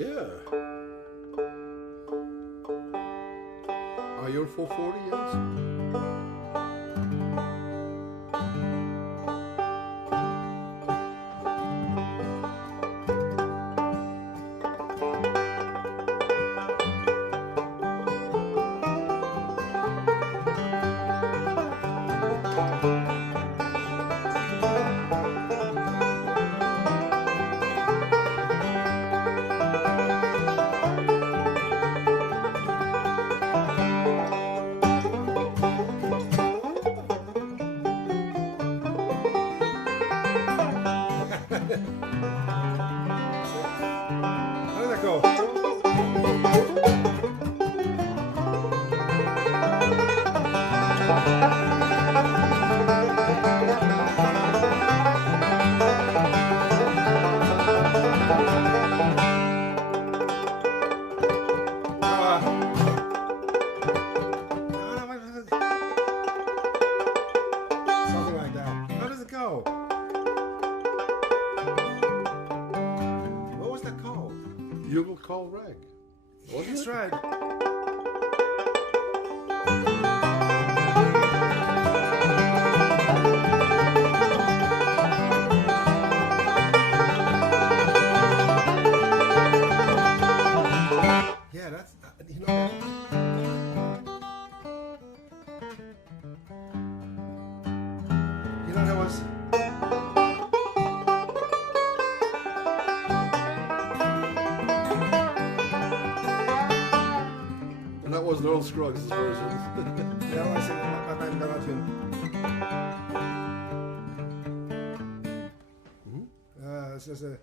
Yeah. Are you in 440 yet? How did that go? Something like that. How does it go? What was that called? Bugle Call Rag. That's right. Yeah, that's you know. You know, there was. And that wasn't Earl Scruggs' version. Ja, I said, I'm gonna film. This is a.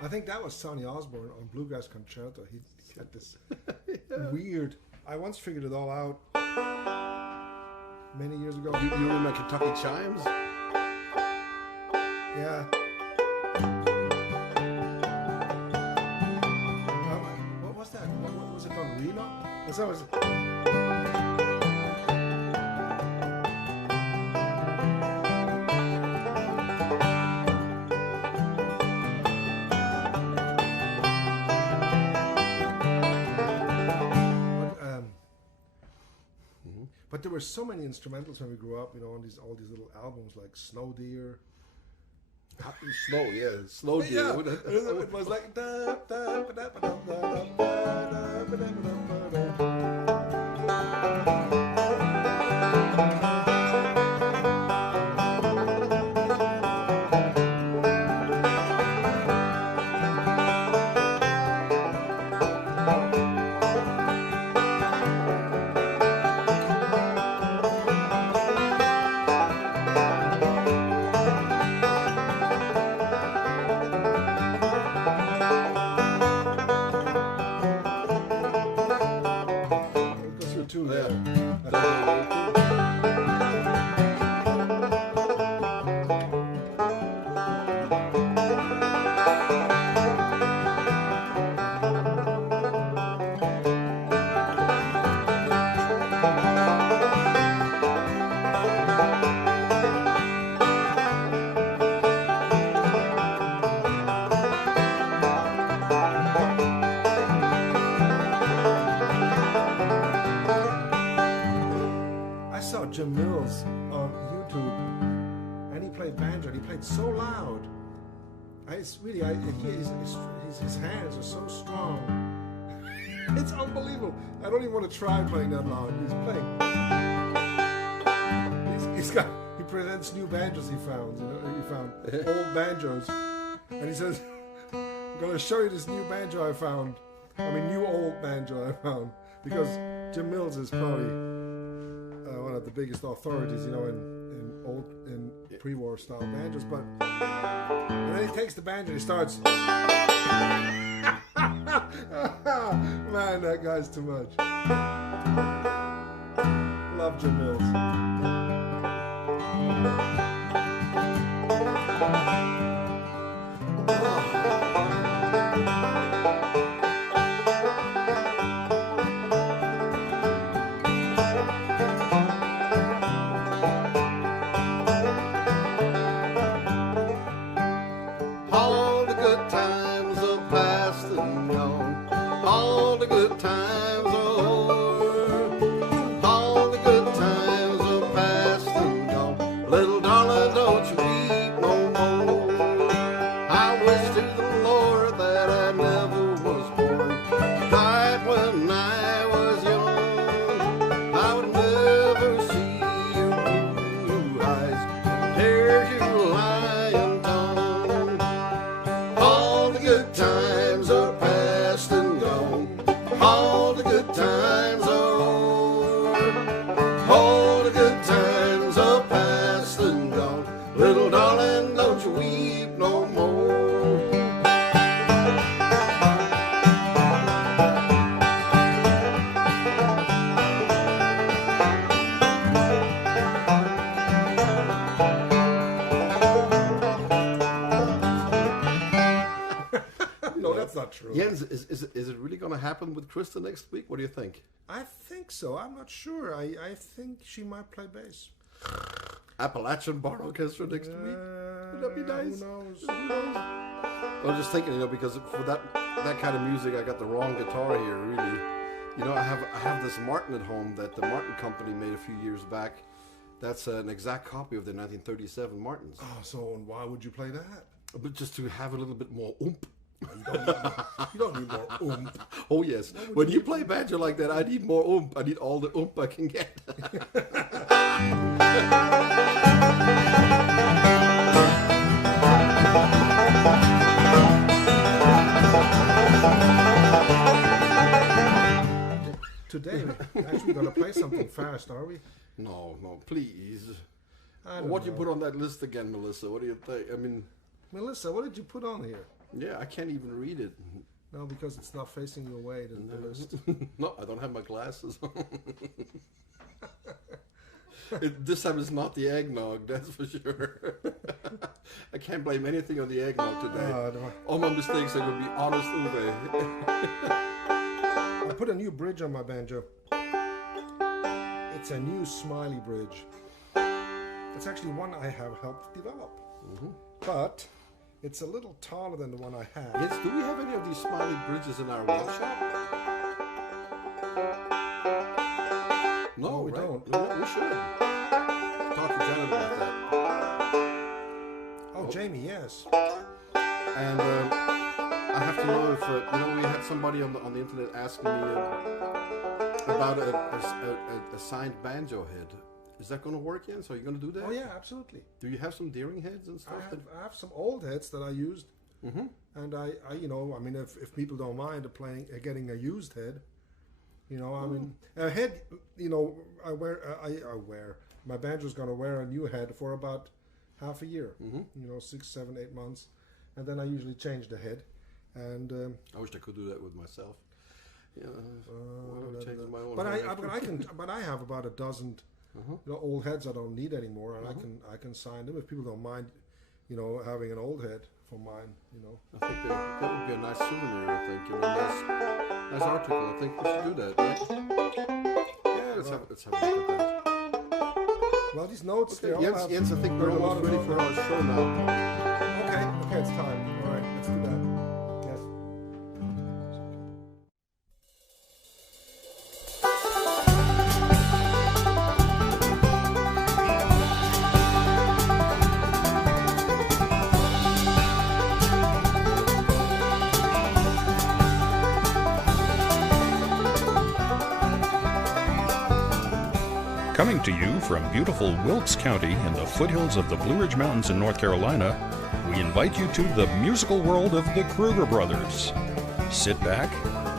I think that was Sonny Osborne on Bluegrass Concerto. He had this weird. I once figured it all out many years ago. You remember Kentucky Chimes? Yeah. What was that? What was it from Reno? That was. But there were so many instrumentals when we grew up, you know, on all these little albums like Snow Deer. Slow, yeah. Slow Deer. Yeah, it was like. Da, da, ba, da, ba, da, da, da, da, ba, da, ba, da, ba, Jim Mills on YouTube, and he played banjo. And he played so loud. His hands are so strong. It's unbelievable. I don't even want to try playing that loud. He's playing. He presents new banjos he found. He found old banjos, and he says, "I'm going to show you this new banjo I found. New old banjo I found, because Jim Mills is probably." One of the biggest authorities, you know, in pre-war style banjos, but and then he takes the banjo and he starts. Man, that guy's too much. Love Jim Mills. not true. Jens, is it really going to happen with Krista next week? What do you think? I think so. I'm not sure. I think she might play bass. Appalachian Bar Orchestra next week? Would that be nice? Who knows? I was just thinking, because for that kind of music, I got the wrong guitar here, really. I have this Martin at home that the Martin Company made a few years back. That's an exact copy of the 1937 Martins. Oh, so and why would you play that? But just to have a little bit more oomph. You don't need more oomph. Oh, yes. When you play banjo like that, I need more oomph. I need all the oomph I can get. Today, we're actually going to play something fast, are we? No, please. I don't What you know. put on that list again, Melissa? What do you think? I mean, Melissa, what did you put on here? yeah, I can't even read it. No, because it's not facing your way, the list. No, I don't have my glasses on. This time it's not the eggnog, that's for sure. I can't blame anything on the eggnog today. No. All my mistakes are going to be honest Uwe. I put a new bridge on my banjo. It's a new smiley bridge. It's actually one I have helped develop. But it's a little taller than the one I had. Yes, do we have any of these smiley bridges in our workshop? No, we right? don't. We should. Talk to Janet about that. Oh, Jamie, yes. And I have to know if we had somebody on the internet asking me about a signed banjo head. Is that going to work, Jens? Are you going to do that? Oh, yeah, absolutely. Do you have some Deering heads and stuff? I have some old heads that I used. And I if people don't mind getting a used head, a head, I wear. My banjo's going to wear a new head for about half a year, 6, 7, 8 months. And then I usually change the head. And I wish I could do that with myself. Yeah, my own but head. but I have about a dozen old heads I don't need anymore, and I can sign them if people don't mind, having an old head for mine. I think that would be a nice souvenir. I think nice article. I think we should do that. Right? Yeah, let's have a look at that. Well, these notes. Okay, Jens, I think we're almost ready for our show now. Okay, it's time. All right, let's do that. Yes. Coming to you from beautiful Wilkes County in the foothills of the Blue Ridge Mountains in North Carolina, we invite you to the musical world of the Kruger brothers. Sit back,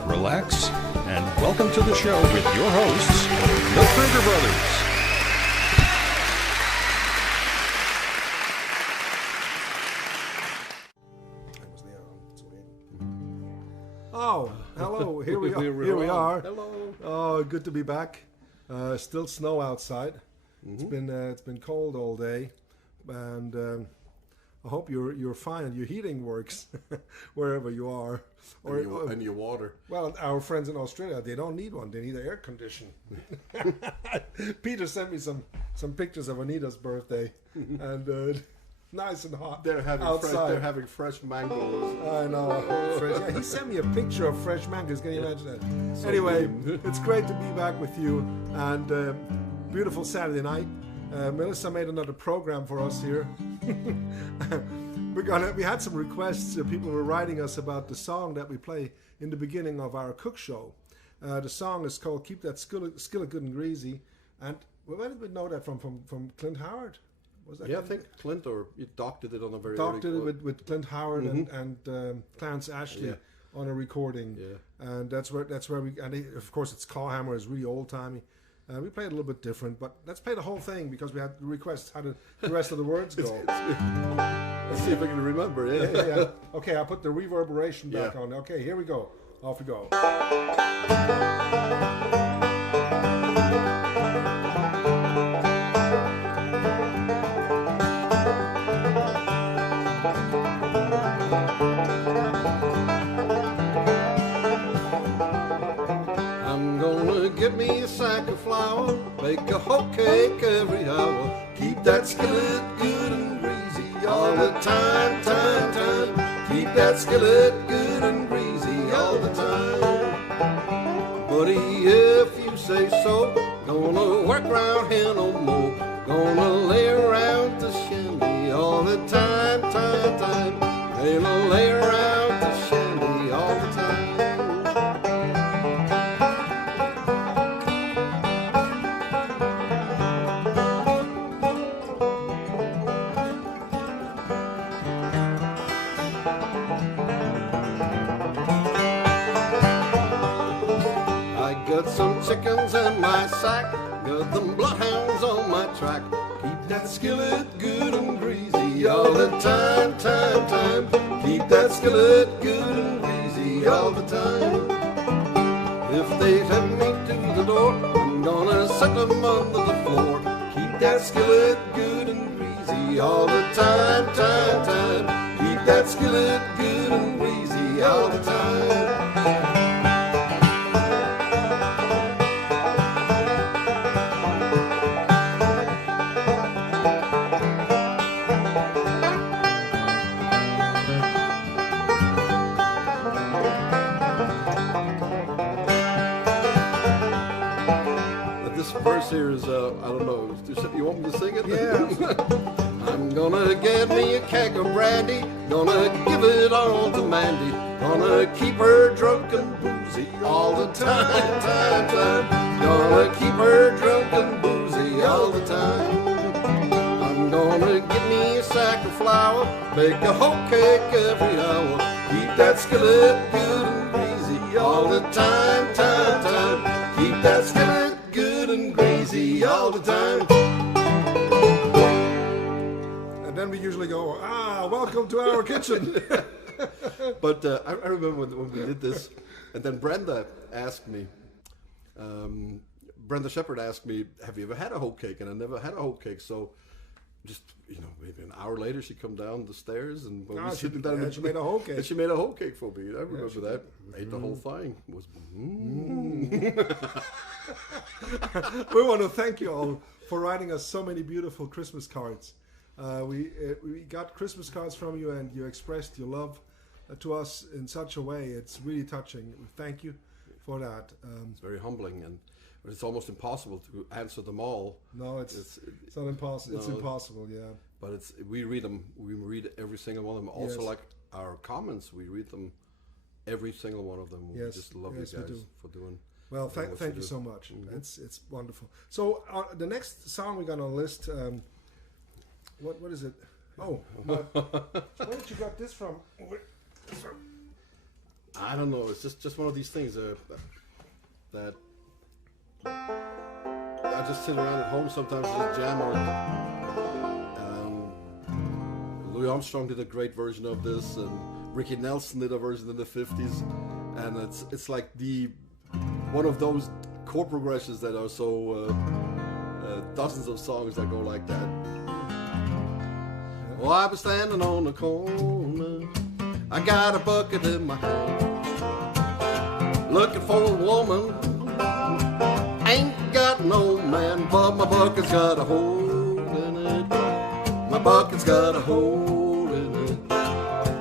relax, and welcome to the show with your hosts, the Kruger brothers. Oh, hello. Here we are. Here we are. Hello. Oh, good to be back. Still snow outside. It's been cold all day, and I hope you're fine and your heating works wherever you are. And your water. Well, our friends in Australia, they don't need one. They need an air condition. Peter sent me some pictures of Anita's birthday, and nice and hot. They're having fresh mangoes. I know. Fresh. Yeah, he sent me a picture of fresh mangoes. Can you imagine that? So anyway, it's great to be back with you, and beautiful Saturday night. Melissa made another program for us here. We had some requests. People were writing us about the song that we play in the beginning of our cook show. The song is called "Keep That Skillit Good and Greasy," and where did we know that from Clint Howard? Was that I think Clint or you doctored it on a very doctored it with Clint Howard and Clarence Ashley on a recording. Yeah. And that's where we, and of course it's Clawhammer is really old timey. We played a little bit different, but let's play the whole thing because we had requests how the rest of the words go. Let's see if I can remember. Yeah. Okay, I'll put the reverberation back on. Okay, here we go. Off we go. get me a sack of flour, bake a hoe cake every hour. Keep that skillet good and greasy all the time, time, time. Keep that skillet good and greasy all the time. Buddy, if you say so, gonna work round here no more. Gonna lay around the shanty all the time, time, time. Gonna lay around the shanty all the time. Got some chickens in my sack, got them bloodhounds on my track. Keep that skillet good and greasy all the time, time, time. Keep that skillet good and greasy all the time. If they take me to the door, I'm gonna set them under the floor. Keep that skillet good and greasy all the time, time, time. Keep that skillet good and greasy all the time. This verse here is, I don't know, you want me to sing it? Yeah. I'm gonna get me a keg of brandy, gonna give it all to Mandy, gonna keep her drunk and boozy all the time, time, time. Gonna keep her drunk and boozy all the time. I'm gonna get me a sack of flour, bake a hoe cake every hour, keep that skillet good and greasy all the time, time, time. Keep that skillet good and greasy all the time. And then we usually go, welcome to our kitchen. But I remember when we did this, and then Brenda asked me, Brenda Shepherd asked me, have you ever had a hoe cake? And I never had a hoe cake, so just, maybe an hour later she come down the stairs and we were sitting down and she made a hoe cake. And she made a hoe cake for me. I remember that. Ate the whole thing. It was We want to thank you all for writing us so many beautiful Christmas cards. We got Christmas cards from you, and you expressed your love to us in such a way. It's really touching. We thank you for that. It's very humbling, but it's almost impossible to answer them all. No, it's not impossible. No, it's impossible, yeah. But we read them. We read every single one of them. Also, yes. Like our comments, we read them, every single one of them. We just love you guys for doing. Well, thank you so much. Mm-hmm. It's wonderful. So the next song we're gonna list. What is it? Oh, where did you got this from? I don't know. It's just one of these things that I just sit around at home sometimes and just jam on it. Louis Armstrong did a great version of this, and Ricky Nelson did a version in the 50s, and it's like one of those chord progressions that are so dozens of songs that go like that. Oh, I was standing on the corner, I got a bucket in my hand, looking for a woman, ain't got no man, but my bucket's got a hole in it, my bucket's got a hole in it,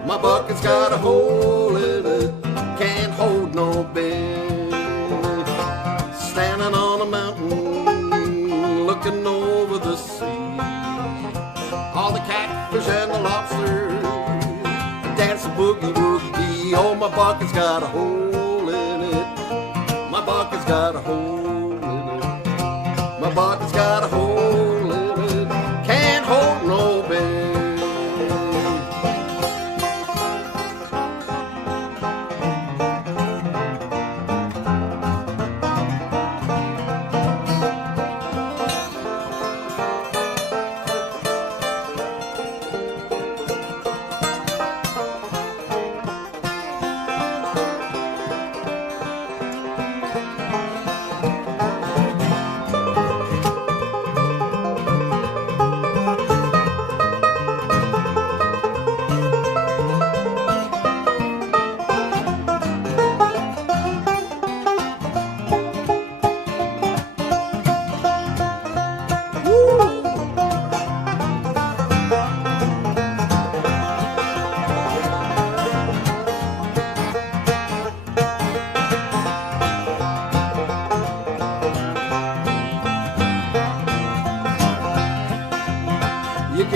my bucket's got a hole in it, can't hold no beer, standing on a mountain, looking over the sea. All the catfish and the lobster dance a boogie woogie. Oh, my bucket's got a hole in it. My bucket's got a hole in it. My bucket's got a hole in it. Can't hold no beer.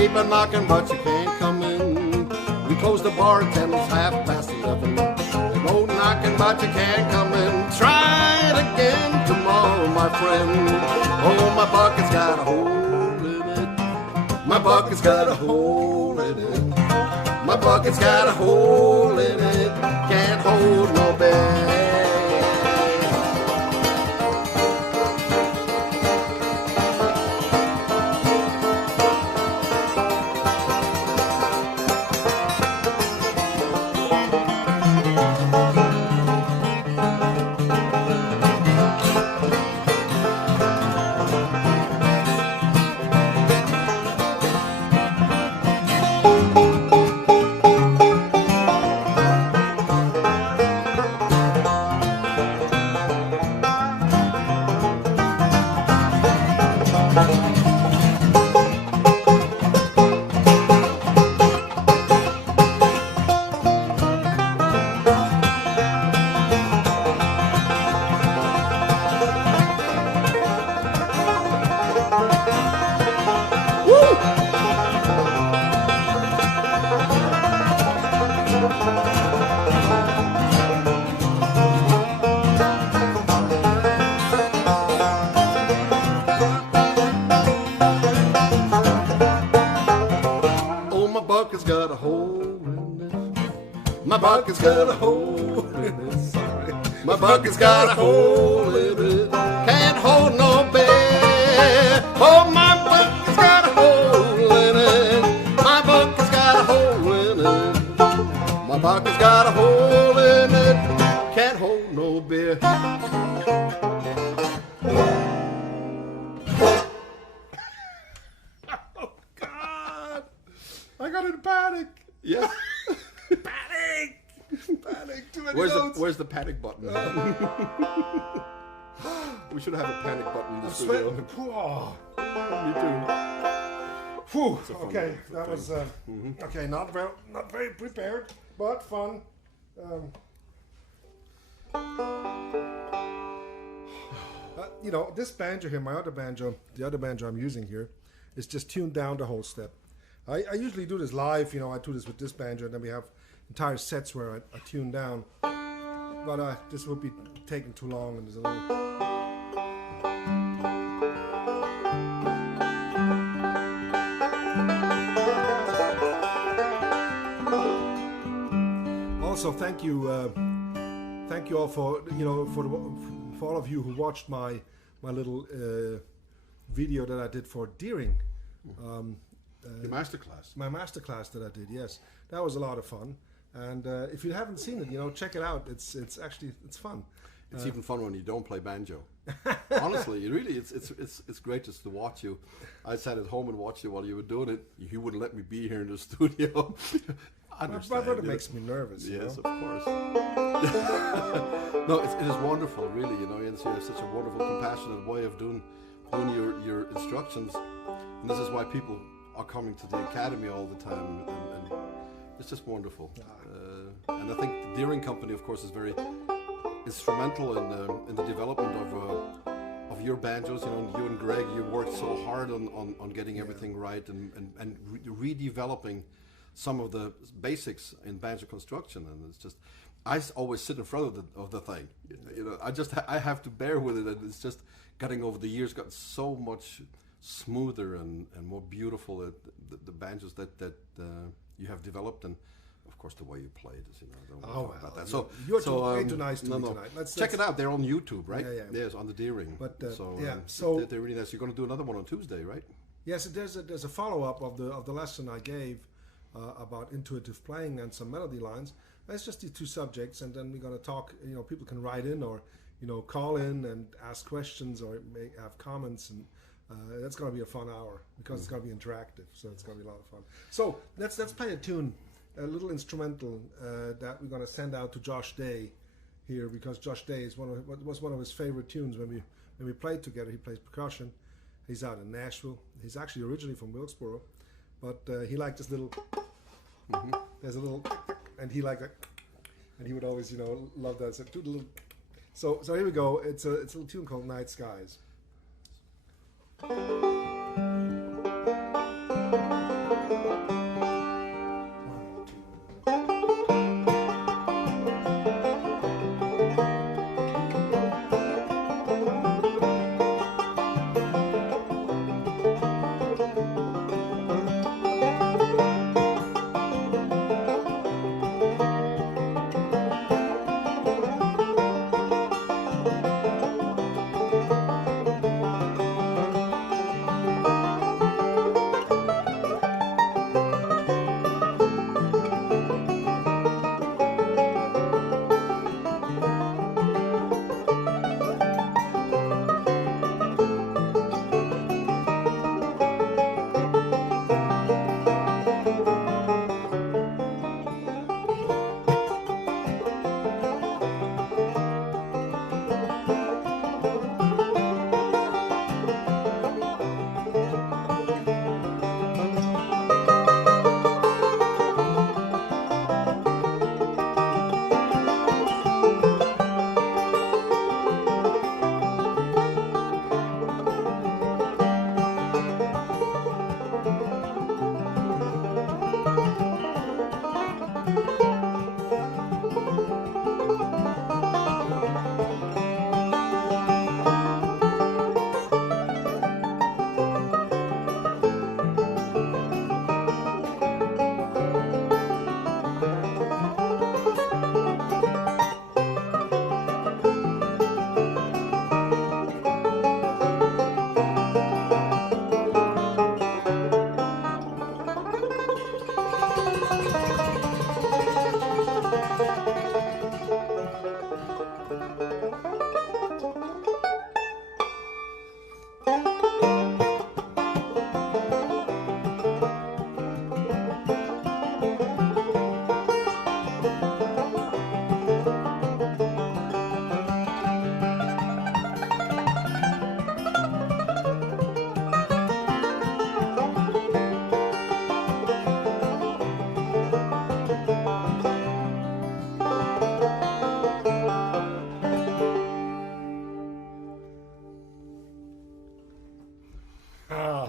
keep a knocking, but you can't come in. We close the bar at 10, it's 11:30. There's no knocking, but you can't come in. Try it again tomorrow, my friend. Oh, my bucket's got a hole in it. My bucket's got a hole in it. My bucket's got a hole in it. Can't hold no bag. My bucket's got a hole in it. Sorry. My bucket's got a hole in it. Can't hold no bear. Oh, my bucket's got a hole in it. My bucket's got a hole in it. My bucket's got a hole in it. Can't hold no beer. Oh, God. I got in panic. Yes. Panic! Panic! Too many Where's notes. the panic button? We should have a panic button in the studio. Me too. Whew. It's a fun Okay, thing. that was okay. Not very prepared, but fun. You know, this banjo here, my other banjo, the other banjo I'm using here, is just tuned down the whole step. I usually do this live, you know, I do this with this banjo, and then we have entire sets where I tune down. But this would be taking too long, and there's a little... Also, thank you all for, you know, for all of you who watched my little video that I did for Deering. Your masterclass. My masterclass that I did, yes, that was a lot of fun. And if you haven't seen it, you know, check it out. It's actually fun. It's even fun when you don't play banjo. Honestly, it's great just to watch you. I sat at home and watched you while you were doing it. You wouldn't let me be here in the studio. My brother makes me nervous. Yes, you know? of course. No, it is wonderful, really. You know, you have such a wonderful, compassionate way of doing your instructions, and this is why people are coming to the academy all the time, and it's just wonderful. And I think the Deering Company, of course, is very instrumental in the development of your banjos. You know, you and Greg, you worked so hard on getting everything right and redeveloping some of the basics in banjo construction. And it's just, I always sit in front of the thing. You know, I have to bear with it, and it's just getting over the years got so much smoother and more beautiful, the banjos that you have developed, and of course the way you played is, you know, I don't want to talk about that. So you're way too nice to me tonight. Check it out. They're on YouTube, right? Yeah. Yes, on the Deering. But so they're really nice. You're going to do another one on Tuesday, right? Yes, there's a follow up of the lesson I gave about intuitive playing and some melody lines. That's just the two subjects, and then we're going to talk. You know, people can write in or, you know, call in and ask questions or have comments, and that's going to be a fun hour because it's going to be interactive. So it's going to be a lot of fun. So let's play a tune, a little instrumental that we're going to send out to Josh Day here, because Josh Day is was one of his favorite tunes when we played together. He plays percussion. He's out in Nashville. He's actually originally from Wilkesboro, but he liked this little. There's a little, and he liked that, and he would always, you know, love that. So, so here we go. It's a little tune called Night Skies.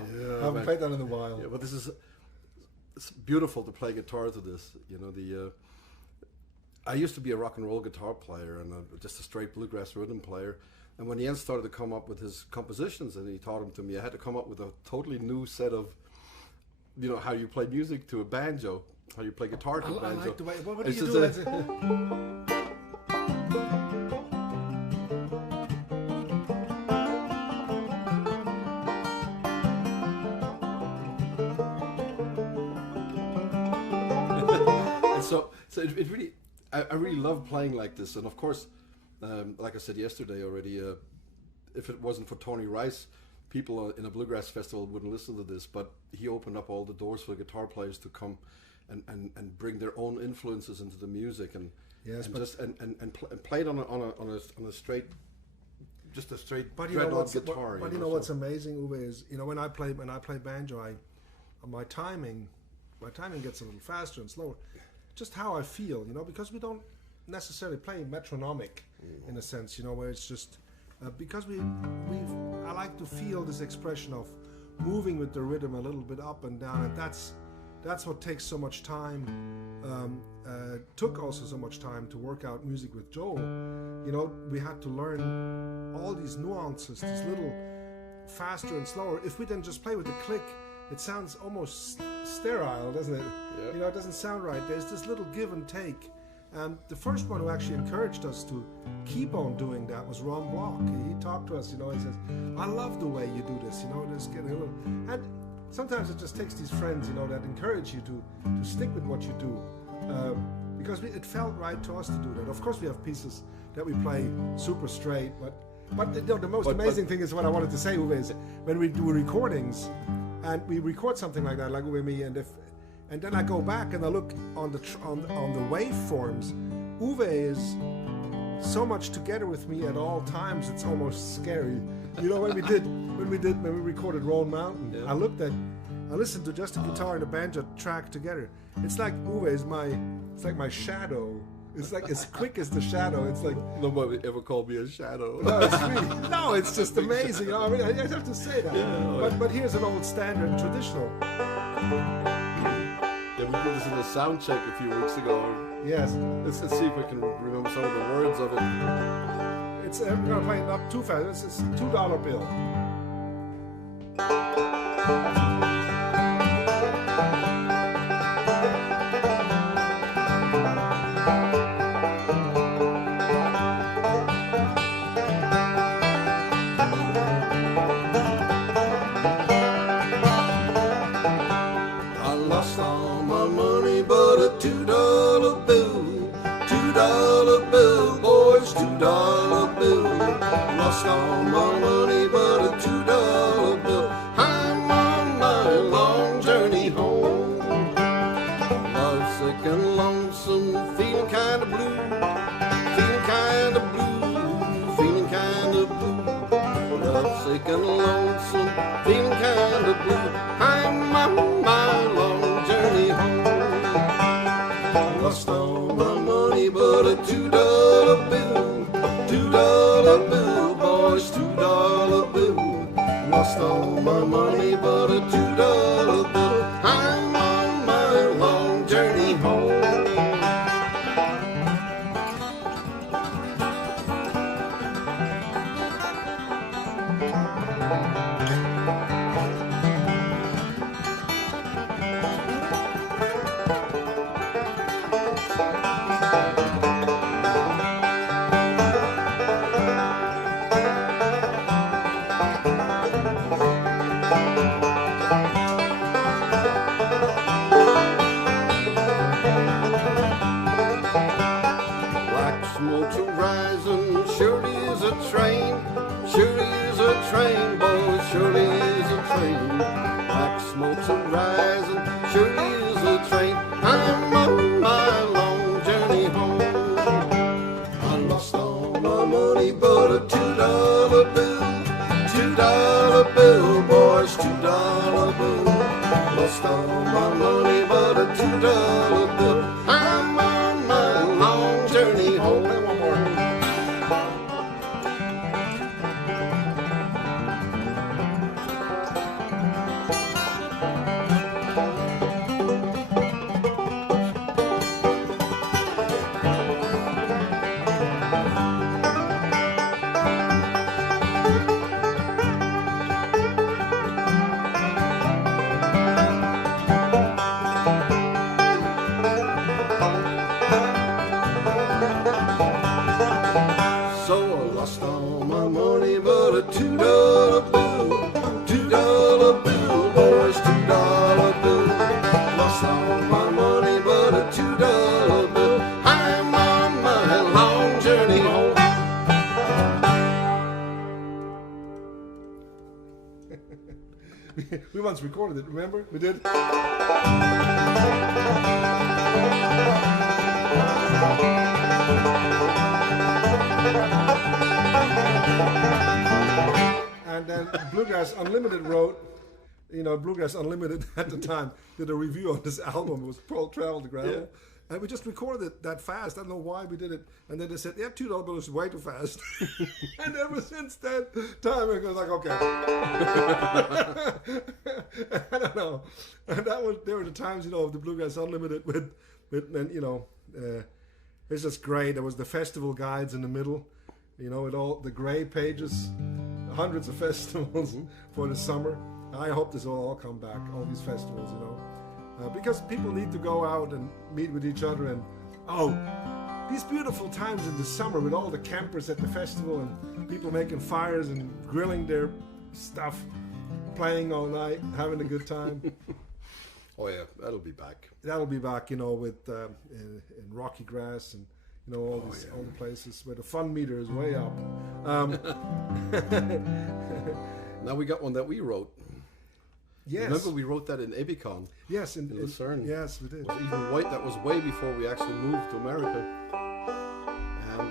I haven't played that in a while. Yeah, but it's beautiful to play guitar to this. You know, I used to be a rock and roll guitar player and just a straight bluegrass rhythm player. And when Jens started to come up with his compositions and he taught them to me, I had to come up with a totally new set of, you know, how you play music to a banjo, how you play guitar to a banjo. I like the way. What do you do? So it really, I really love playing like this. And of course, like I said yesterday already, if it wasn't for Tony Rice, people in a bluegrass festival wouldn't listen to this. But he opened up all the doors for guitar players to come and bring their own influences into the music and play it on a straight, just a straight dreadnought guitar. But you know what's amazing, Uwe, is when I play banjo, my timing gets a little faster and slower. Just how I feel, because we don't necessarily play metronomic in a sense, where it's just because I like to feel this expression of moving with the rhythm a little bit up and down, and that's what takes so much time. Took also so much time to work out music with Joel. We had to learn all these nuances, these little faster and slower. If we then just play with the click, it sounds almost sterile, doesn't it? Yeah. It doesn't sound right. There's this little give and take. And the first one who actually encouraged us to keep on doing that was Ron Block. He talked to us, he says, I love the way you do this, just getting a little... And sometimes it just takes these friends, that encourage you to stick with what you do. Because it felt right to us to do that. Of course we have pieces that we play super straight, but the most amazing thing is what I wanted to say, Uwe, is when we do recordings, and we record something like that, like Uwe me, and then I go back and I look on the waveforms. Uwe is so much together with me at all times. It's almost scary. When we recorded Roll Mountain, I listened to just the guitar and the banjo track together. It's like Uwe is it's like my shadow. It's like as quick as the shadow. It's like nobody ever called me a shadow. No, it's just amazing. I have to say that. Yeah, but here's an old standard traditional. Yeah, we did this in a sound check a few weeks ago. Yes. Let's see if we can remember some of the words of it. It's we're gonna play it not too fast. It's a $2 bill. Lost all my money but a $2 bill. I'm on my long journey home. Life's sick and lonesome, feeling kind of blue. Feeling kind of blue, feeling kind of blue. Life's sick and lonesome, feeling kind of blue. I'm on my long journey home. Lost all my money but a $2 bill. $2 bill, boys, $2 bill. Lost all my money but a $2 bill. I'm on my long journey home. Train, boys, surely is a train. Black smoke's a rising, surely is a train. I'm on my long journey home. I lost all my money but a $2 bill. $2 bill, boys, $2 bill. Lost all my money but a $2 bill. I'm on my long journey home. One more. $2 bill, $2 bill, boys, $2 bill. Lost all my money, but a $2 bill. I'm on my long journey home. We once recorded it, remember? We did. And then Bluegrass Unlimited wrote, Bluegrass Unlimited at the time did a review on this album. It was Pearl Travel to Gravel. Yeah. And we just recorded it that fast. I don't know why we did it. And then they said, yeah, $2 bill is way too fast. And ever since that time, it was like, okay. I don't know. And there were the times, of the Bluegrass Unlimited with it's just great. There was the festival guides in the middle, with all the gray pages, hundreds of festivals for the summer. I hope this will all come back, all these festivals, because people need to go out and meet with each other. And these beautiful times in the summer with all the campers at the festival and people making fires and grilling their stuff, playing all night, having a good time. Oh yeah, that'll be back. That'll be back, with in Rocky Grass and all the places where the fun meter is way up. Now we got one that we wrote. Yes. Remember we wrote that in Ebicon? Yes, in Lucerne. Yes, we did. It was even white. That was way before we actually moved to America. And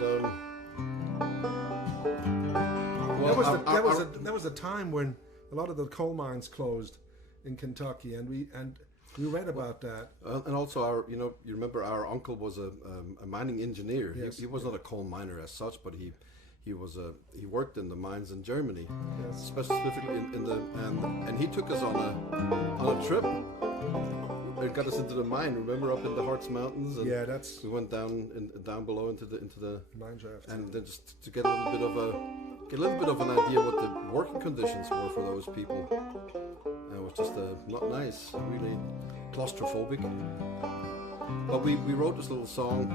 that was a time when a lot of the coal mines closed in Kentucky, and we read about that. And also, you remember our uncle was a mining engineer. Yes. He was not a coal miner as such, but he worked in the mines in Germany, yes. Specifically and he took us on a trip. It got us into the mine. Remember, up in the Harz Mountains? And we went down below into the mine shaft, and then just to get a little bit of an idea what the working conditions were for those people. And it was just not nice, really claustrophobic. But we wrote this little song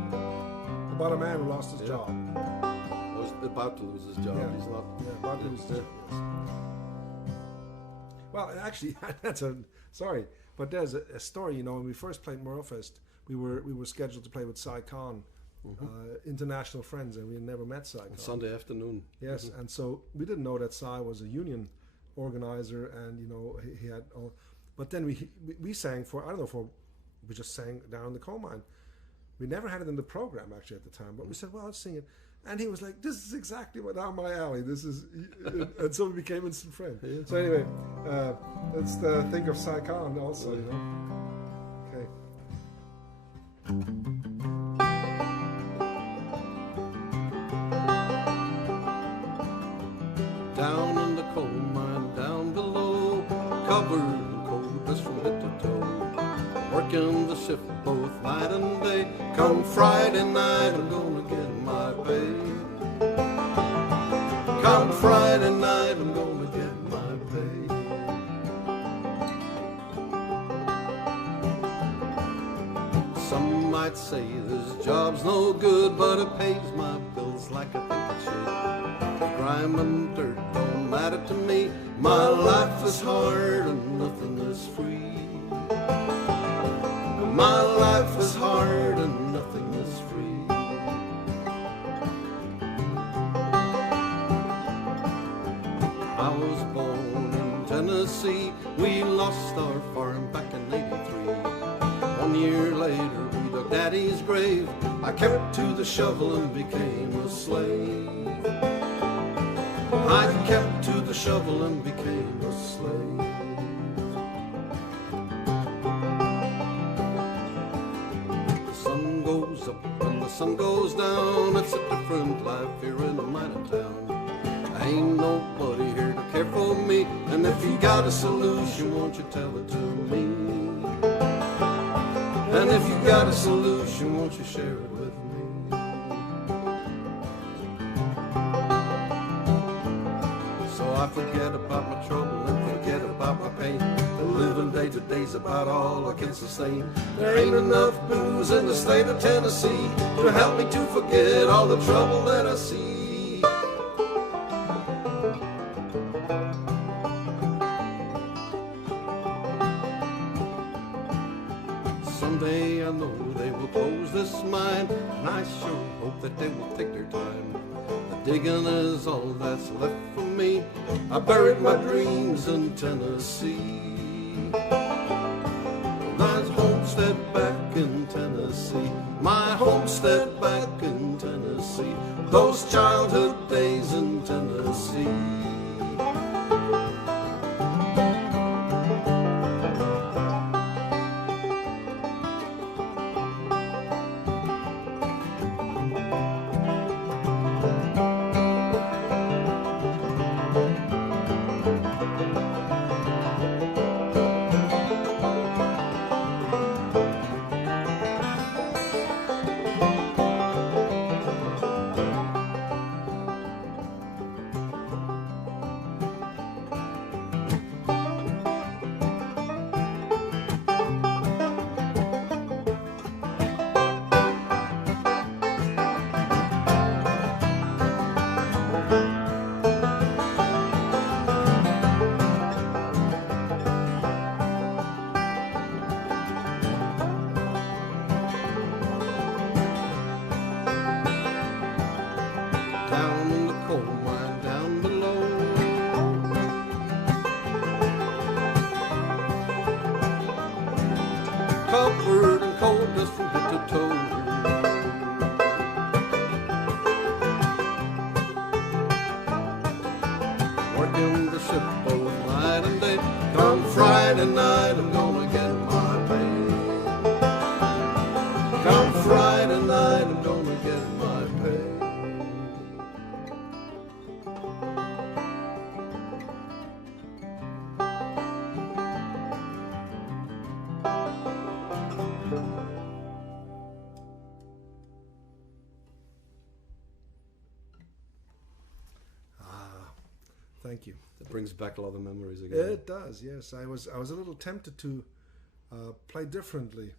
about a man who lost his job. Was about to lose his job. Yeah. He's not. Yeah, about to lose his job. Yes. Well, actually, but there's a story. When we first played Morrowfest, we were scheduled to play with Cy Khan, international friends, and we had never met Cy Khan. Sunday afternoon. Yes, and so we didn't know that Cy was a union organizer, and he had all. But then we sang we just sang down the coal mine. We never had it in the program actually at the time, but we said, well, let's sing it. And he was like, this is exactly what down my alley. This is, and so we became instant friends. Yeah. So anyway, let's think of Cy Khan also, Okay. Down in the coal mine, down below, covered in coal dust from head to toe, working the shift both night and day. Come Friday night, I'm gonna get my pay. Come Friday night, I'm gonna get my pay. Some might say this job's no good, but it pays my bills like I think it should. Grime and dirt don't matter to me. My life is hard and nothing is free. My life is hard and nothing is free. I was born in Tennessee. We lost our farm back in '83. 1 year later we dug Daddy's grave. I kept to the shovel and became a slave. I kept to the shovel and became a slave. The sun goes up and the sun goes down. It's a different life here in a mining town. Ain't nobody here to care for me, and if you got a solution, won't you tell it to me? And if you got a solution, won't you share it with me? So I forget about my trouble and forget about my pain, and living day to day's about all I can sustain. There ain't enough booze in the state of Tennessee to help me to forget all the trouble that I see. someday I know they will close this mine, and I sure hope that they will take their time. The digging is all that's left for me. I buried my dreams in Tennessee. There's homestead back in Tennessee, my homestead back in Tennessee, those childhood days in Tennessee. Covered in coal dust from head to toe. Working the ship both night and day. Come Friday night, I'm gonna get my pay. Come Friday night, I'm gonna get my pay. Thank you. That brings back a lot of memories again. It does, yes. I was a little tempted to play differently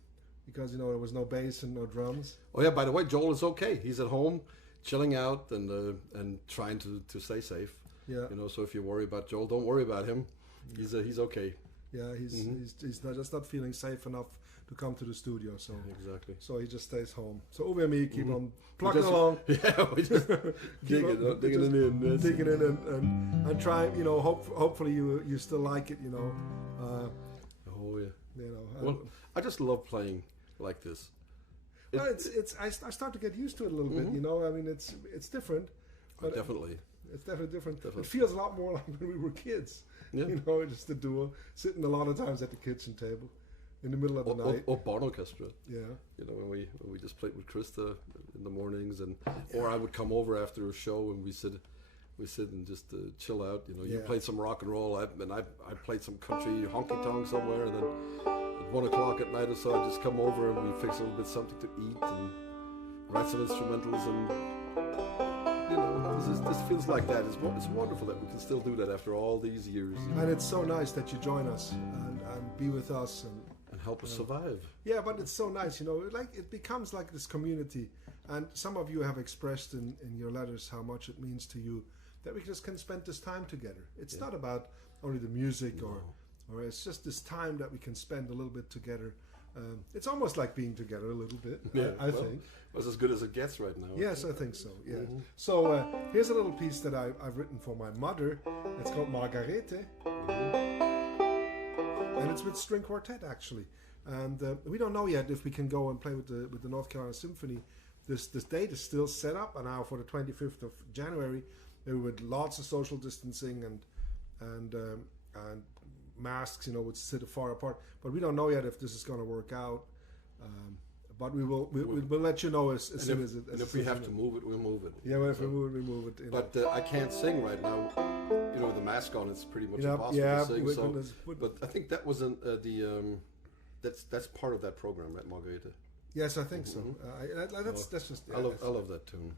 because there was no bass and no drums. Oh yeah, by the way, Joel is okay. He's at home, chilling out and trying to stay safe. Yeah. So if you worry about Joel, don't worry about him. He's okay. Yeah, he's just not feeling safe enough to come to the studio. So exactly. So he just stays home. So Uwe and me keep on plugging along. Yeah, we just digging it in. And try. Hopefully you still like it. Oh yeah. Well, I just love playing like this. I start to get used to it a little bit. I mean, it's different. But definitely. It's definitely different. Definitely. It feels a lot more like when we were kids. Yeah. Just a duo sitting a lot of times at the kitchen table in the middle of the night. Or barn orchestra. Yeah. When we just played with Krista in the mornings, or I would come over after a show and we sit and just chill out. You played some rock and roll, and I played some country honky tonk somewhere, and then at 1 o'clock at night or so I'd just come over and we fix a little bit something to eat and write some instrumentals, and this feels like that. It's wonderful that we can still do that after all these years. And it's so nice that you join us and be with us and help us survive. Yeah, but it's so nice, it becomes like this community. And some of you have expressed in your letters how much it means to you that we just can spend this time together. It's not about only the music or it's just this time that we can spend a little bit together. It's almost like being together a little bit, I think. It's as good as it gets right now. Yes, I think so, yeah. Mm-hmm. So here's a little piece that I've written for my mother. It's called Margarete. And it's with string quartet, actually. And we don't know yet if we can go and play with the North Carolina Symphony. This date is still set up now for the 25th of January, with lots of social distancing and masks, would sit far apart. But we don't know yet if this is going to work out. But we'll let you know as soon as it. And if we have to move it, we'll move it. Yeah, well, if we move it. But I can't sing right now. With the mask on, it's pretty much impossible to sing. But I think that wasn't that's part of that program, right, Margarete? Yes, I think so. That's just. Yeah, I love that tune.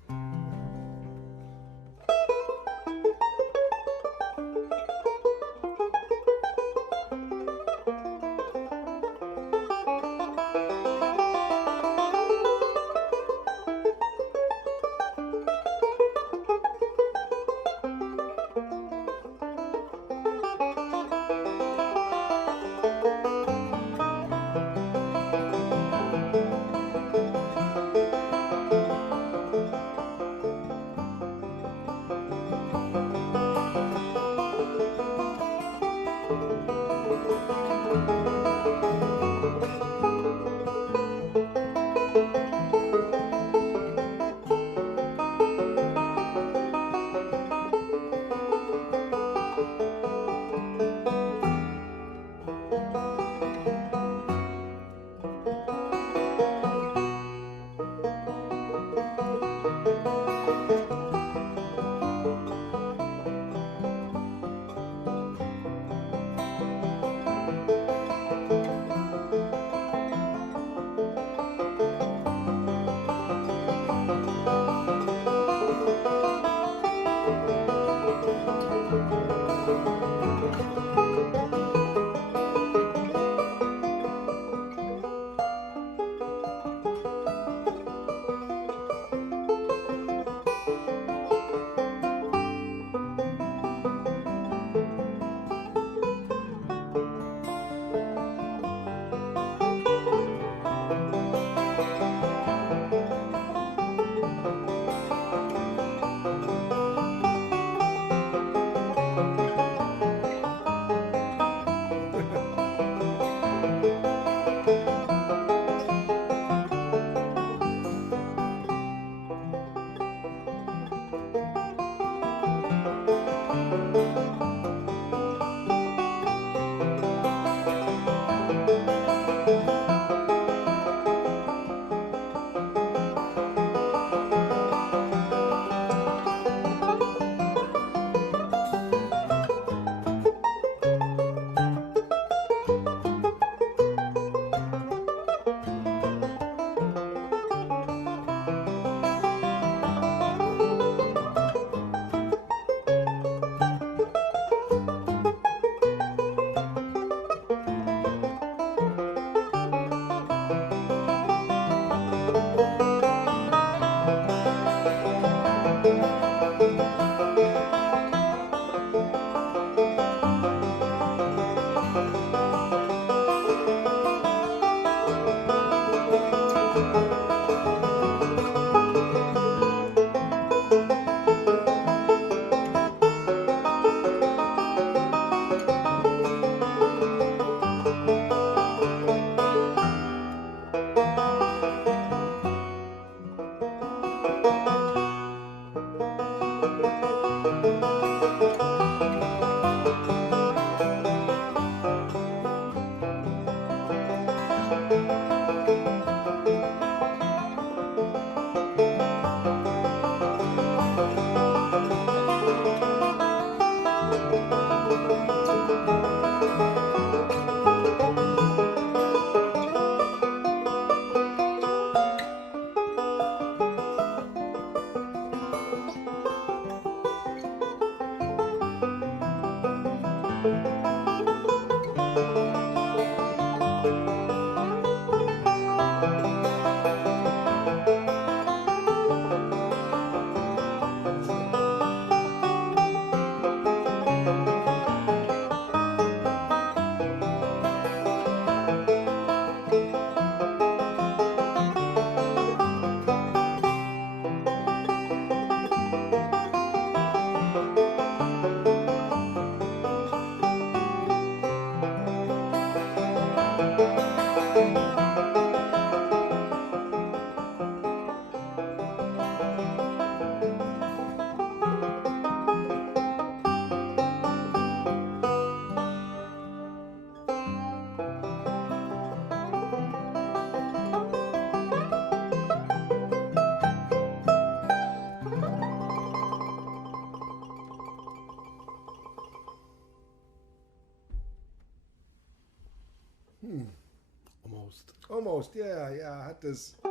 Almost, yeah. I had this. I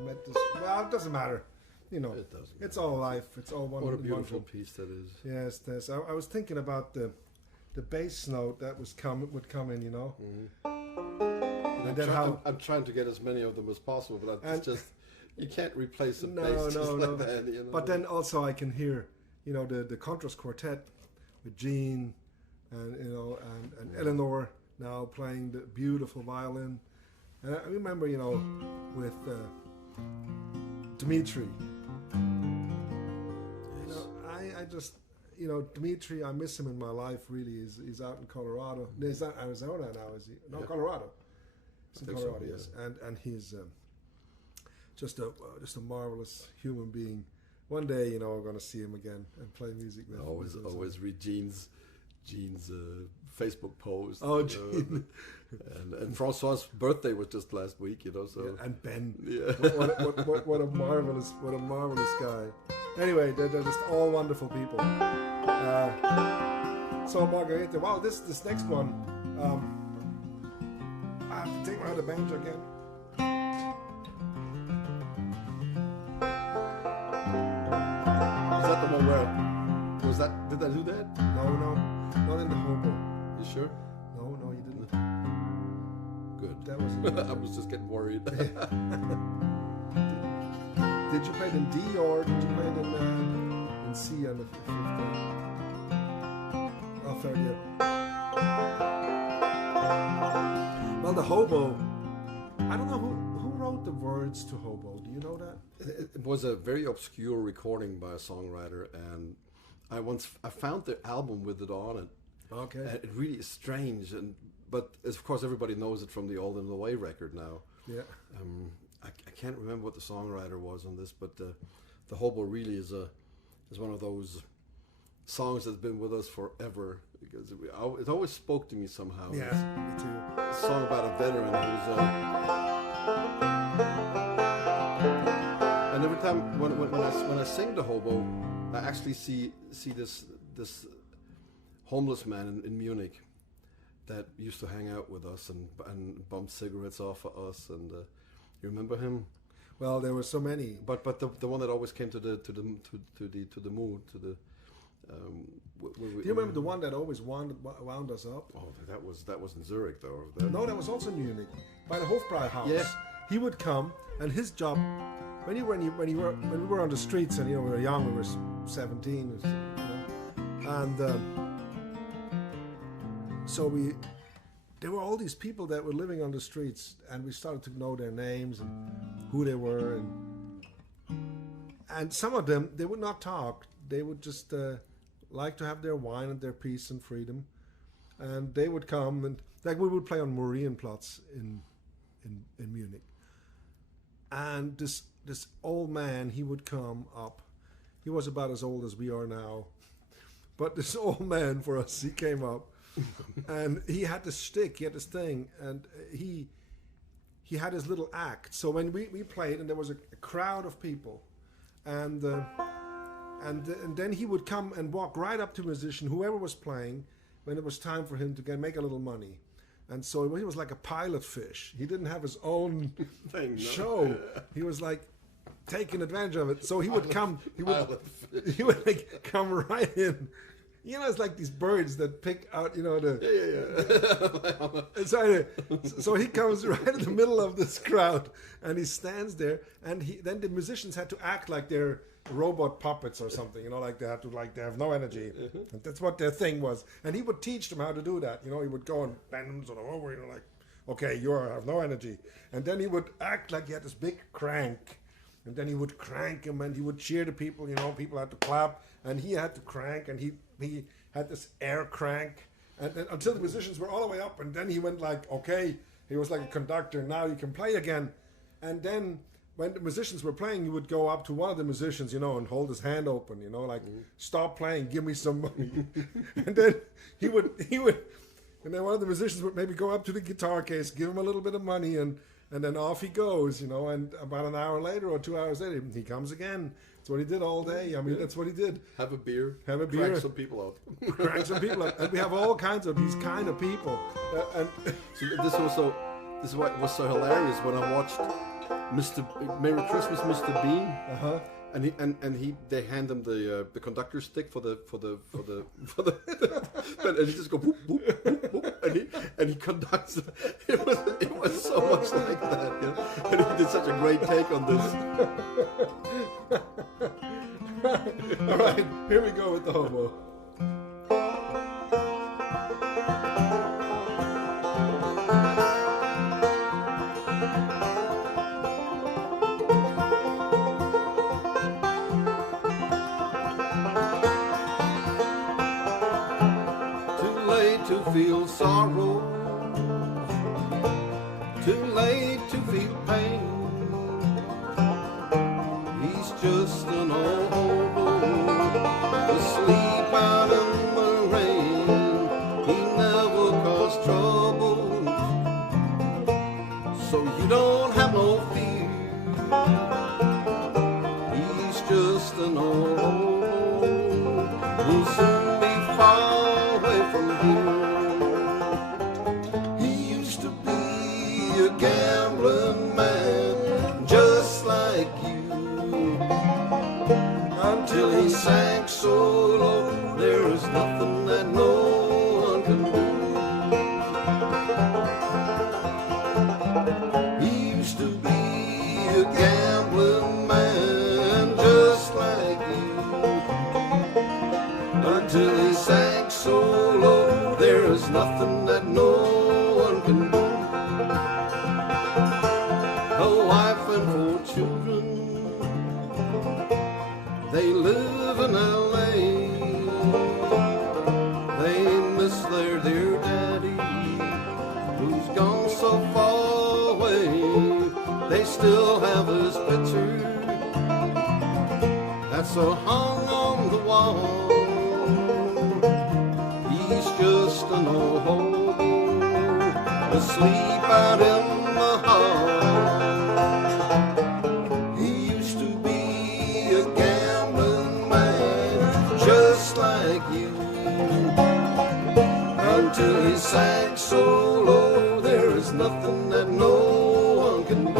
met this. Well, it doesn't matter. You know, It doesn't it's matter. all life. It's all one. What a beautiful wonderful. piece that is. Yes, this. I was thinking about the bass note that would come in. You know, and then how. I'm trying to get as many of them as possible, but it's just you can't replace a No, bass just no, like no. that. You know? But then also I can hear, you know, the contrast quartet with Gene and and Eleanor now playing the beautiful violin. And I remember, you know, with Dmitri. You know, I just, you know, Dmitri, I miss him in my life. Really, he's out in Colorado. No, he's not Arizona now, is he? No, Yeah. Colorado. He's in I think so, Colorado, yes. And he's just a marvelous human being. One day, you know, we're going to see him again and play music with. Always read Gene's Facebook post. Oh, you know, Gene. and Francois' birthday was just last week, you know. So Yeah, and Ben. yeah. What a marvelous guy. Anyway, they're just all wonderful people. So Margarete, wow, this next one, I have to take out the banjo again. Was that the one where did I do that? No, not in the Hobo. You sure? No, you didn't. Good. That was. I was just getting worried. Did you play it in D or did you play it in C on the fifth? Oh, third, yeah. Well, the Hobo. I don't know who wrote the words to Hobo. Do you know that? It was a very obscure recording by a songwriter, and I found the album with it on it. Okay. And it really is strange, but of course everybody knows it from the Old and the Way record now. Yeah. I can't remember what the songwriter was on this, but the Hobo really is one of those songs that's been with us forever, because it always spoke to me somehow. Yeah, me too. It's a song about a veteran who's and every time when I sing the Hobo, I actually see this homeless man in Munich that used to hang out with us and bump cigarettes off of us, and you remember him? Well, there were so many. But the one that always came to the mood. Do you remember the one that always wound us up? Oh, that was in Zurich though. No, that was also in Munich, by the Hofbräu house. Yeah. He would come, and his job, when we were on the streets, and you know we were young, we were 17, you know, and so there were all these people that were living on the streets, and we started to know their names and who they were, and some of them, they would not talk. They would just like to have their wine and their peace and freedom, and they would come, and like we would play on Marienplatz in Munich, and this old man, he would come up. He was about as old as we are now, but this old man, for us, he came up. And he had this shtick, he had this thing, and he had his little act. So when we played, and there was a crowd of people, and then he would come and walk right up to a musician, whoever was playing, when it was time for him to make a little money. And so he was like a pilot fish. He didn't have his own Thing, no. show. He was like taking advantage of it. So he would come, he would like come right in. You know, it's like these birds that pick out, you know, so he comes right in the middle of this crowd, and he stands there, and then the musicians had to act like they're robot puppets or something, you know, like they have no energy. And that's what their thing was. And he would teach them how to do that. You know, he would go and bend them sort of over, you know, like, okay, you have no energy. And then he would act like he had this big crank. And then he would crank him, and he would cheer the people, you know, people had to clap, and he had to crank, and he had this air crank, and until the musicians were all the way up, and then he went like, okay, he was like a conductor, now you can play again. And then when the musicians were playing, he would go up to one of the musicians, you know, and hold his hand open, you know, like, stop playing, give me some money. And then he would, and then one of the musicians would maybe go up to the guitar case, give him a little bit of money, and then off he goes, you know, and about an hour later or 2 hours later, he comes again. That's what he did all day. I mean, that's what he did. Have a beer. Crank some people out. Crank some people out. And we have all kinds of these kind of people. So this is what was so hilarious when I watched Merry Christmas, Mr. Bean. Uh-huh. And they hand him the conductor stick for the and he just go boop, boop, boop, boop, and he conducts it. It was so much like that, you know? And he did such a great take on this. All right, here we go with the hobo. Feel sorrow, too late to feel pain. He's just an old hobo, asleep out in the rain. He never caused trouble, so you don't have no fear. He's just an old hobo who'll soon be far away from here. Gambling man, just like you, until he sank so low, there is nothing that no one can do. He used to be a gambling man, just like you, until he sank so low, there is nothing that no one can do. Children, they live in LA. They miss their dear daddy, who's gone so far away. They still have his picture that's so hung on the wall. He's just an old hobo, asleep out in the hall. Until he sank so low, there is nothing that no one can do.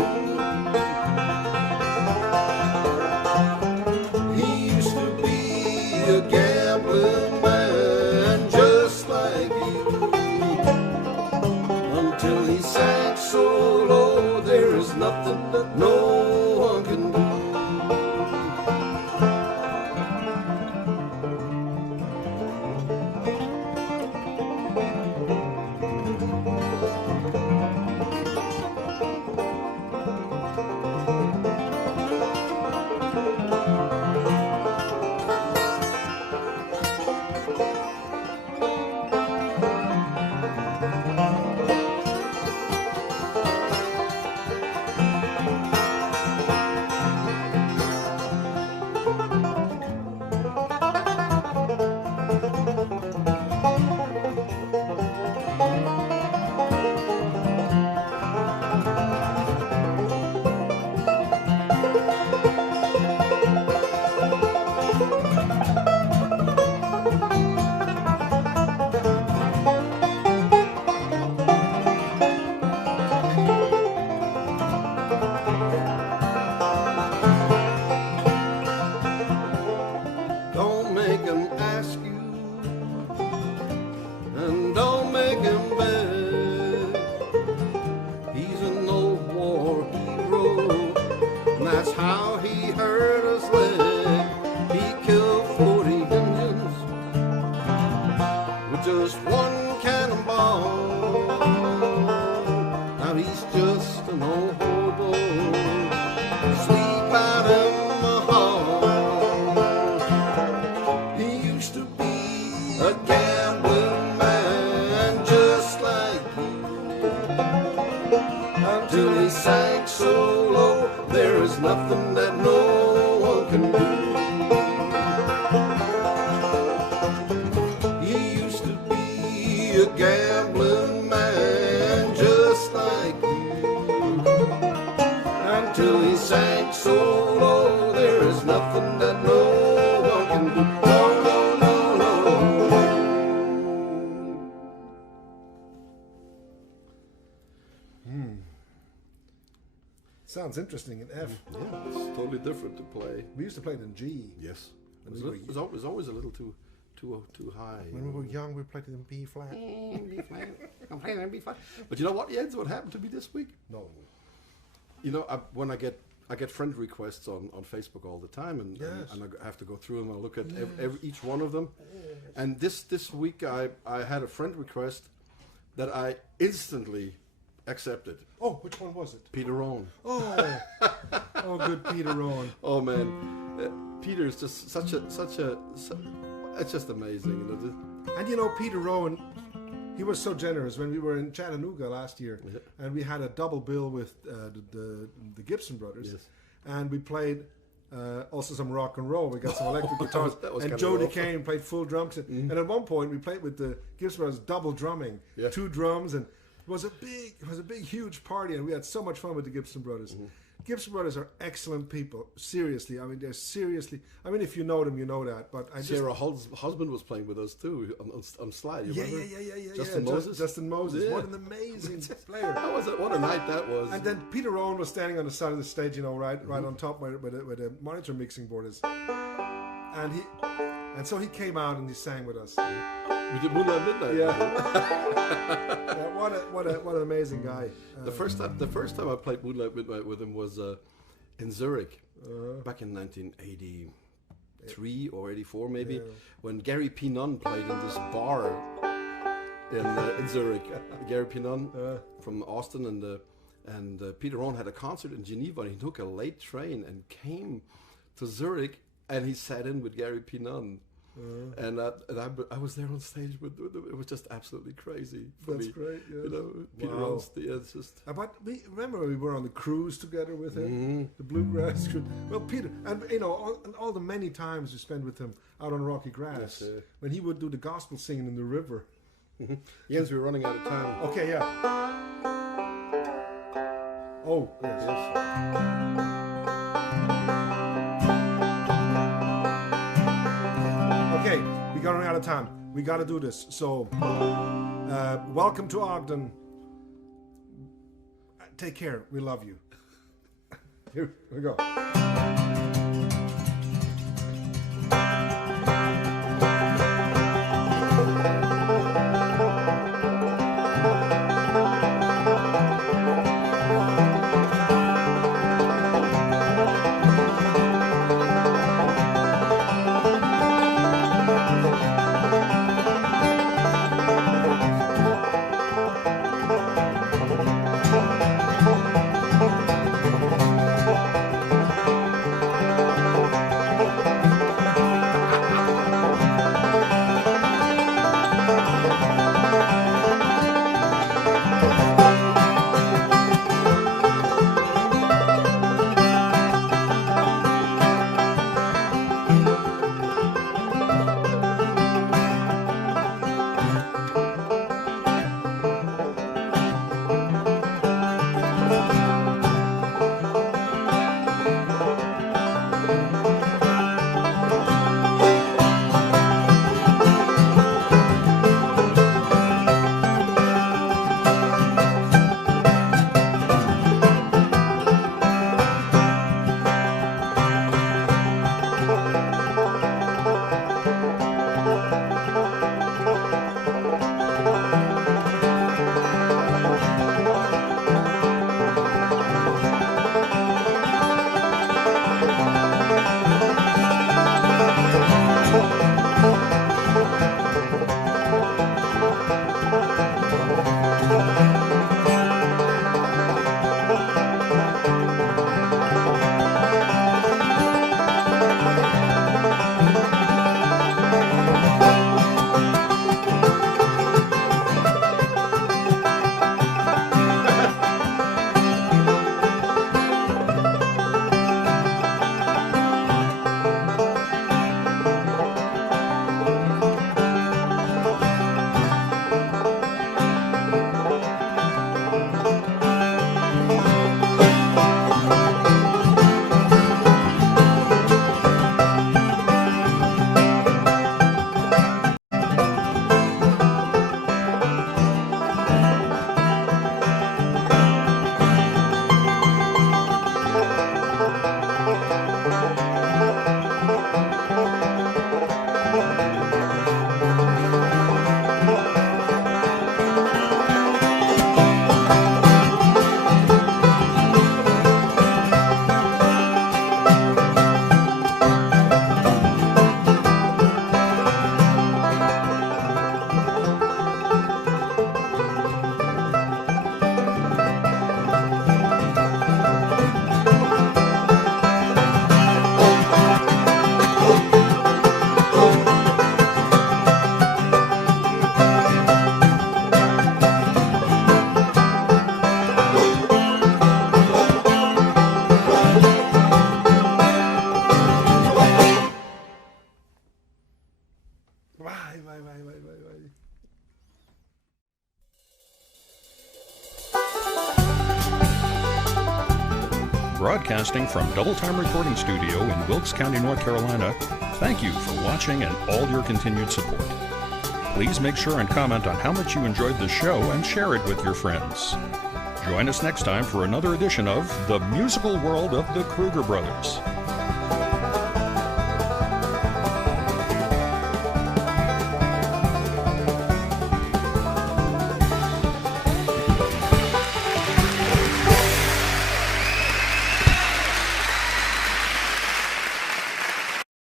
He used to be a gambling man, just like you. Until he sank so low, there is nothing that no one can do. just one cannonball. Now he's just an old hobo, sleep out in the hall. He used to be a gambling man just like you, until he sank so low, there is nothing that no one can do. He used to be a gambling man just like you, until he sank so low, there is nothing that no one can do. No, no, no, no. Sounds interesting in F. Yeah, it's totally different to play. We used to play it in G. Yes, it was always a little too high. When we were young, we played it in B flat. B flat. I'm playing in B flat. But you know what, Jens? What happened to me this week? No. You know, when I get friend requests on Facebook all the time, and I have to go through them and look at each one of them. And this week I had a friend request that I instantly accepted. Oh, which one was it? Peter Rohn. Oh, good Peter Rohn. Oh man, Peter is just such a. It's just amazing, you know. And you know, Peter Rowan, he was so generous when we were in Chattanooga last year, and we had a double bill with the Gibson brothers, and we played also some rock and roll. We got some electric guitars, and Jody Kane played full drums. And at one point, we played with the Gibson brothers double drumming, 2 drums, and it was a big, huge party, and we had so much fun with the Gibson brothers. Gibson brothers are excellent people. Seriously, I mean, they're seriously. I mean, if you know them, you know that. But Sarah Hull's husband was playing with us too on slide. You remember? Yeah. Justin Moses. Justin Moses. What an amazing player. What a night that was. And then Peter Rowan was standing on the side of the stage, you know, right on top where the monitor mixing board is. And so he came out and he sang with us. We did Moonlight Midnight. Yeah. What an amazing guy. The first time I played Moonlight Midnight with him was in Zurich back in 1983 or 84 maybe, when Gary P. Nunn played in this bar in Zurich. Gary P. Nunn from Austin and Peter Rohn had a concert in Geneva, and he took a late train and came to Zurich, and he sat in with Gary P. Nunn. And I was there on stage with them. It was just absolutely crazy for me. That's great, yeah. You know, Peter Rohn's, it's just... But remember we were on the cruise together with him, the Bluegrass cruise. Well, Peter, and you know, all the many times we spent with him out on rocky grass, when he would do the gospel singing in the river. Jens, we're running out of time. Okay, yeah. Oh, yes. Okay, we got to run out of time. We got to do this. So, welcome to Ogden. Take care. We love you. Here we go. Bye, bye, bye, bye, bye, bye. Broadcasting from Double Time Recording Studio in Wilkes County, North Carolina, thank you for watching and all your continued support. Please make sure and comment on how much you enjoyed the show and share it with your friends. Join us next time for another edition of The Musical World of the Kruger Brothers.